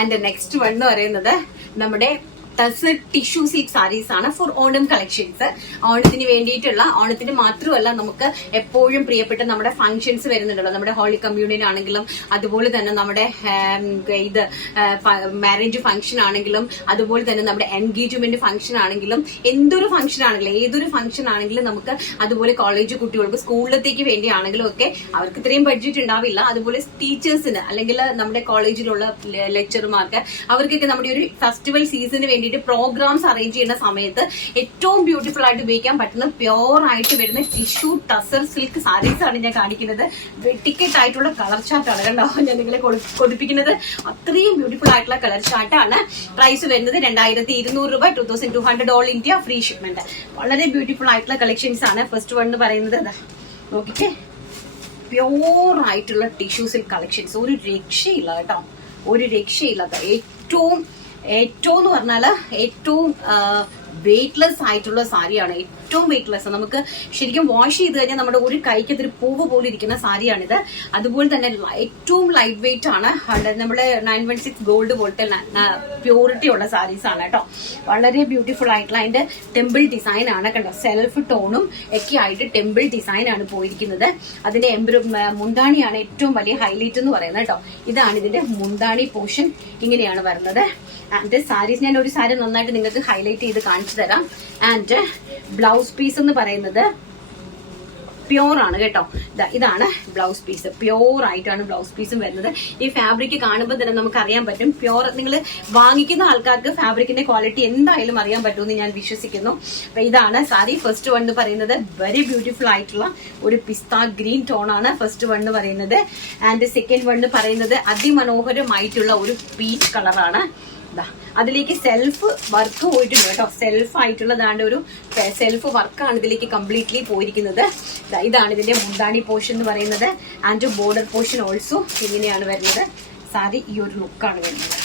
And next one എന്ന് പറയുന്നത് നമ്മുടെ ടസർ ടിഷ്യൂ സിൽക്ക് സാരീസ് ആണ് ഫോർ ഓണം കളക്ഷൻസ്. ഓണത്തിന് വേണ്ടിയിട്ടുള്ള, ഓണത്തിന് മാത്രമല്ല നമുക്ക് എപ്പോഴും പ്രിയപ്പെട്ട നമ്മുടെ ഫംഗ്ഷൻസ് വരുന്നുണ്ടല്ലോ, നമ്മുടെ ഹോളി കമ്മ്യൂണിയൻ ആണെങ്കിലും അതുപോലെ തന്നെ നമ്മുടെ ഇത് മാരേജ് ഫംഗ്ഷൻ ആണെങ്കിലും അതുപോലെ തന്നെ നമ്മുടെ എൻഗേജ്മെന്റ് ഫംഗ്ഷൻ ആണെങ്കിലും എന്തൊരു ഫംഗ്ഷൻ ആണെങ്കിലും ഏതൊരു ഫംഗ്ഷൻ ആണെങ്കിലും നമുക്ക് അതുപോലെ കോളേജ് കുട്ടികൾക്ക് സ്കൂളിലത്തേക്ക് വേണ്ടിയാണെങ്കിലും ഒക്കെ അവർക്ക് ഇത്രയും ബഡ്ജറ്റ് ഉണ്ടാവില്ല. അതുപോലെ ടീച്ചേഴ്സിന് അല്ലെങ്കിൽ നമ്മുടെ കോളേജിലുള്ള ലെക്ചർമാർക്ക് അവർക്കൊക്കെ നമ്മുടെ ഒരു ഫെസ്റ്റിവൽ സീസണിന് വേണ്ടിയിട്ട് പ്രോഗ്രാംസ് അറേഞ്ച് ചെയ്യുന്ന സമയത്ത് ഏറ്റവും ബ്യൂട്ടിഫുൾ ആയിട്ട് ഉപയോഗിക്കാൻ പറ്റുന്ന പ്യോർ ആയിട്ട് വരുന്ന ടിഷ്യൂ ടസർ സിൽക്ക് സാരീസ് ആണ് ഞാൻ കാണിക്കുന്നത്. ടിക്കറ്റ് ആയിട്ടുള്ള കളർ ചാർട്ടാണ് കണ്ടോ ഞാൻ നിങ്ങളെ കൊടുപ്പിക്കുന്നത്. അത്രയും ബ്യൂട്ടിഫുൾ ആയിട്ടുള്ള കളർ ചാർട്ടാണ്. പ്രൈസ് വരുന്നത് 2200 രൂപ, 2200 ഓൾ ഇന്ത്യ ഫ്രീ ഷിപ്മെന്റ്. വളരെ ബ്യൂട്ടിഫുൾ ആയിട്ടുള്ള കളക്ഷൻസ് ആണ്. ഫസ്റ്റ് വൺ എന്ന് പറയുന്നത് നോക്കിക്കേ, പ്യോർ ആയിട്ടുള്ള ടിഷ്യൂ സിൽക്ക് കളക്ഷൻസ്. ഒരു രക്ഷയില്ല കേട്ടോ, ഒരു രക്ഷയില്ലാത്ത ഏറ്റവും എന്ന് പറഞ്ഞാല് ഏറ്റവും വെയ്റ്റ്ലെസ് ആയിട്ടുള്ള സാരിയാണ്. ഏറ്റവും വെയ്റ്റ്ലെസ്, നമുക്ക് ശരിക്കും വാഷ് ചെയ്ത് കഴിഞ്ഞാൽ നമ്മുടെ ഒരു കൈക്ക് അതൊരു പൂവ് പോലെ ഇരിക്കുന്ന സാരിയാണിത്. അതുപോലെ തന്നെ ഏറ്റവും ലൈറ്റ് വെയിറ്റ് ആണ്. നമ്മുടെ 916 ഗോൾഡ് പോലത്തെ പ്യൂരിറ്റി ഉള്ള സാരീസ് ആണ് കേട്ടോ. വളരെ ബ്യൂട്ടിഫുൾ ആയിട്ടുള്ള അതിന്റെ ടെമ്പിൾ ഡിസൈൻ ആണ് കണ്ടോ. സെൽഫ് ടോണും ഒക്കെ ആയിട്ട് ടെമ്പിൾ ഡിസൈൻ ആണ് പോയിരിക്കുന്നത്. അതിന്റെ മുന്താണിയാണ് ഏറ്റവും വലിയ ഹൈലൈറ്റ് എന്ന് പറയുന്നത് കേട്ടോ. ഇതാണ് ഇതിന്റെ മുന്താണി പോർഷൻ, ഇങ്ങനെയാണ് വരുന്നത്. ആൻഡ് സാരീസ് ഞാൻ ഒരു സാരി നന്നായിട്ട് നിങ്ങൾക്ക് ഹൈലൈറ്റ് ചെയ്ത് കാണിച്ചു തരാം. ആൻഡ് ബ്ലൗസ് പീസ് എന്ന് പറയുന്നത് പ്യോർ ആണ് കേട്ടോ. ഇതാണ് ബ്ലൗസ് പീസ്, പ്യോർ ആയിട്ടാണ് ബ്ലൗസ് പീസും വരുന്നത്. ഈ ഫാബ്രിക് കാണുമ്പോൾ തന്നെ നമുക്ക് അറിയാൻ പറ്റും പ്യോർ. നിങ്ങൾ വാങ്ങിക്കുന്ന ആൾക്കാർക്ക് ഫാബ്രിക്കിന്റെ ക്വാളിറ്റി എന്തായാലും അറിയാൻ പറ്റുമെന്ന് ഞാൻ വിശ്വസിക്കുന്നു. അപ്പൊ ഇതാണ് സാരി. ഫസ്റ്റ് വൺ എന്ന് പറയുന്നത് വെരി ബ്യൂട്ടിഫുൾ ആയിട്ടുള്ള ഒരു പിസ്ത ഗ്രീൻ ടോൺ ആണ് ഫസ്റ്റ് വൺ എന്ന് പറയുന്നത്. ആൻഡ് സെക്കൻഡ് വൺ എന്ന് പറയുന്നത് അതിമനോഹരമായിട്ടുള്ള ഒരു പീച്ച് കളറാണ്. അതിലേക്ക് സെൽഫ് വർക്ക് പോയിട്ടുണ്ട് കേട്ടോ. സെൽഫ് ആയിട്ടുള്ളതാണ്ട് ഒരു സെൽഫ് വർക്കാണ് ഇതിലേക്ക് കംപ്ലീറ്റ്ലി പോയിരിക്കുന്നത്. ഇതാണ് ഇതിന്റെ മുന്താണി പോർഷൻ എന്ന് പറയുന്നത്. ആൻഡ് ബോർഡർ പോർഷൻ ഓൾസോ ഇങ്ങനെയാണ് വരുന്നത്. സാരി ഈ ഒരു ലുക്കാണ് വരുന്നത്.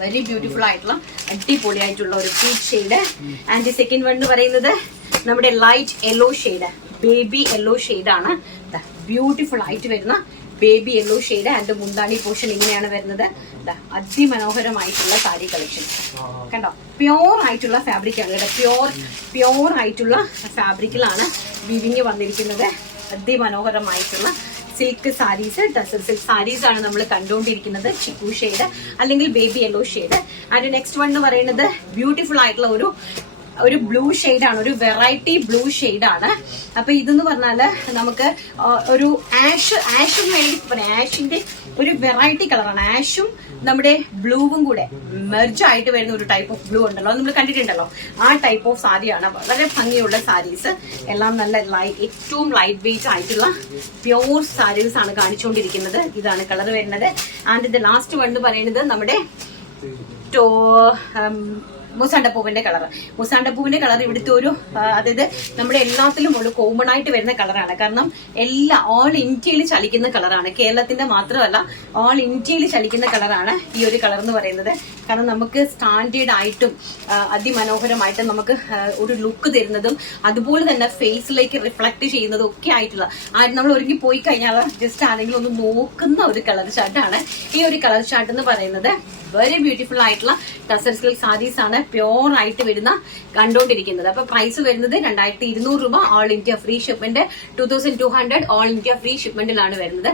വെരി ബ്യൂട്ടിഫുൾ ആയിട്ടുള്ള അടിപൊളിയായിട്ടുള്ള ഒരു peach shade. And second one എന്ന് പറയുന്നത് നമ്മുടെ light yellow shade, baby yellow ഷെയ്ഡാണ്. ബ്യൂട്ടിഫുൾ ആയിട്ട് വരുന്ന ബേബി യെല്ലോ ഷെയ്ഡ്. ആൻഡ് മുന്താണി പോർഷൻ ഇങ്ങനെയാണ് വരുന്നത്. അതിമനോഹരമായിട്ടുള്ള സാരി കളക്ഷൻ കണ്ടോ. പ്യോർ ആയിട്ടുള്ള ഫാബ്രിക് ആണ് കേട്ടോ. പ്യോർ ആയിട്ടുള്ള ഫാബ്രിക്കിലാണ് വിവിങ് വന്നിരിക്കുന്നത്. അതിമനോഹരമായിട്ടുള്ള സിൽക്ക് സാരീസ്, ടസർ സിൽക്ക് സാരീസ് ആണ് നമ്മൾ കണ്ടുകൊണ്ടിരിക്കുന്നത്. ചിക്കു ഷെയ്ഡ് അല്ലെങ്കിൽ baby yellow shade. And next one എന്ന് പറയുന്നത് ബ്യൂട്ടിഫുൾ ആയിട്ടുള്ള ഒരു ബ്ലൂ ഷെയ്ഡാണ്, ഒരു വെറൈറ്റി ബ്ലൂ ഷെയ്ഡാണ്. അപ്പൊ ഇതെന്ന് പറഞ്ഞാല് നമുക്ക് ഒരു ആഷും വേണ്ടി പറയാം. ആഷിന്റെ ഒരു വെറൈറ്റി കളറാണ്. ആഷും നമ്മുടെ ബ്ലൂവും കൂടെ മെർജ് ആയിട്ട് വരുന്ന ഒരു ടൈപ്പ് ഓഫ് ബ്ലൂ ഉണ്ടല്ലോ, നമ്മൾ കണ്ടിട്ടുണ്ടല്ലോ. ആ ടൈപ്പ് ഓഫ് സാരിയാണ്. വളരെ ഭംഗിയുള്ള സാരീസ് എല്ലാം നല്ല ഏറ്റവും ലൈറ്റ് വെയിറ്റ് ആയിട്ടുള്ള പ്യോർ സാരീസ് ആണ് കാണിച്ചുകൊണ്ടിരിക്കുന്നത്. ഇതാണ് കളർ വരുന്നത്. ആൻഡ് ഇത് ലാസ്റ്റ് വൺ എന്ന് പറയുന്നത് നമ്മുടെ മുസാണ്ടപ്പൂവിന്റെ കളർ ഇവിടുത്തെ ഒരു അതായത് നമ്മുടെ എല്ലാത്തിലും ഒരു കോമൺ ആയിട്ട് വരുന്ന കളറാണ്. കാരണം ഓൾ ഇന്ത്യയിൽ ചലിക്കുന്ന കളറാണ്. കേരളത്തിന്റെ മാത്രമല്ല ഓൾ ഇന്ത്യയിൽ ചലിക്കുന്ന കളറാണ് ഈ ഒരു കളർ എന്ന് പറയുന്നത്. കാരണം നമുക്ക് സ്റ്റാൻഡേർഡ് ആയിട്ടും അതിമനോഹരമായിട്ടും നമുക്ക് ഒരു ലുക്ക് തരുന്നതും അതുപോലെ തന്നെ ഫേസിലേക്ക് റിഫ്ലക്ട് ചെയ്യുന്നതും ഒക്കെ ആയിട്ടുള്ള നമ്മൾ ഒരുങ്ങി പോയി കഴിഞ്ഞാൽ ജസ്റ്റ് ആരെങ്കിലും ഒന്ന് നോക്കുന്ന ഒരു കളർ ചാർട്ടാണ് ഈ ഒരു കളർ ചാർട്ട് എന്ന് പറയുന്നത്. വെരി ബ്യൂട്ടിഫുൾ ആയിട്ടുള്ള ടസർ സിൽക്ക് സാരീസ് ആണ് പ്യോർ ആയിട്ട് വരുന്ന കണ്ടുകൊണ്ടിരിക്കുന്നത്. അപ്പൊ പ്രൈസ് വരുന്നത് 2200 രൂപ, all India free shipment. 2200 all India free ഷിപ്മെന്റിലാണ് വരുന്നത്.